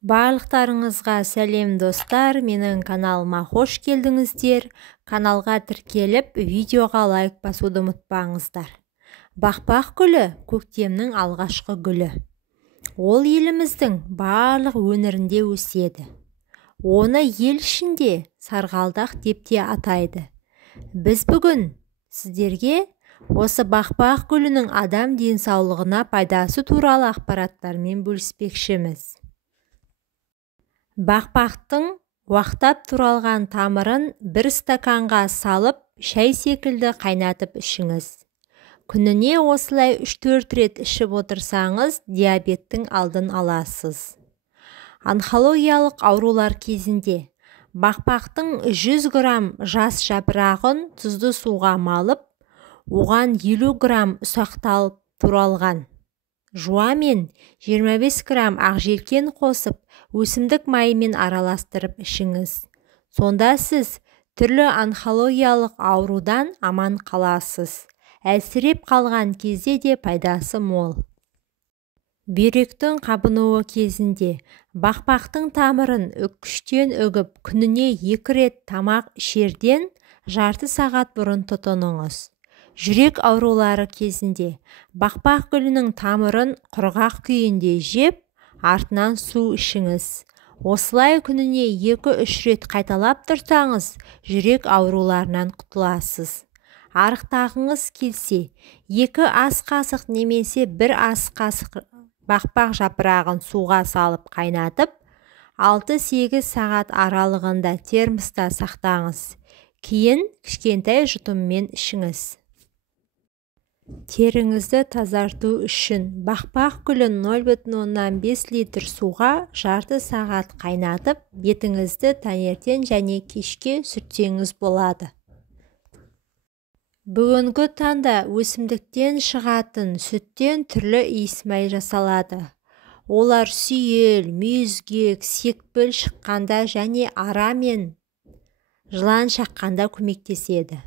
Барлықтарыңызға сәлем достар, менің каналыма қош келдіңіздер. Каналға тіркеліп, видеоға лайк басуды ұмытпаңыздар. Бақбақ гүлі көктемнің алғашқы гүлі. Ол еліміздің барлық өңірінде өседі. Оны ел ішінде сарғалдақ деп те атайды. Біз бүгін сіздерге осы бақбақ гүлінің адам денсаулығына пайдасы туралы ақпараттармен бөліспекшіміз. Бақбақтың уақтап туралған тамырын бір стаканға салып, шай секілді қайнатып ішіңіз. Күніне осылай 3-4 рет ішіп отырсаңыз, диабеттің алдын аласыз. Онкологиялық аурулар кезінде бақбақтың 100 грамм жас жапырағын тұзды суға малып, оған 50 грамм ұсақталып туралған жуа мен 25 грамм ақжелкен қосып, өсімдік майымен араластырып ішіңіз. Сонда сіз түрлі онкологиялық аурудан аман қаласыз. Әлсіреп қалған кезде де пайдасы мол. Бүйректің қабынуы кезінде бақбақтың тамырын үккіштен үгіп, күніне 2 рет тамақ ішерден жарты сағат бұрын тұтыныңыз. Жүрек аурулары кезінде бақбақ гүлінің тамырын құрғақ күйінде жеп, артынан су ішіңіз. Осылай күніне 2-3 рет қайталап тұрсаңыз, жүрек ауруларынан құтыласыз. Арықтағыңыз келсе, 2 ас қасық немесе 1 ас қасық бақбақ жапырағын суға салып қайнатып, 6-8 сағат аралығында термоста сақтаңыз. Кейін кішкентай жұтыммен ішіңіз. Теріңізді тазарту үшін бақбақ гүлін 0,5 литр суға жарты сағат қайнатып, бетіңізді таңертең және кешке сүртсеңіз болады. Бүгінгі таңда өсімдіктен шығатын сүттен түрлі иіс май жасалады. Олар сүйел, мүйізгек, секпіл шыққанда және ара мен жылан шаққанда көмектеседі.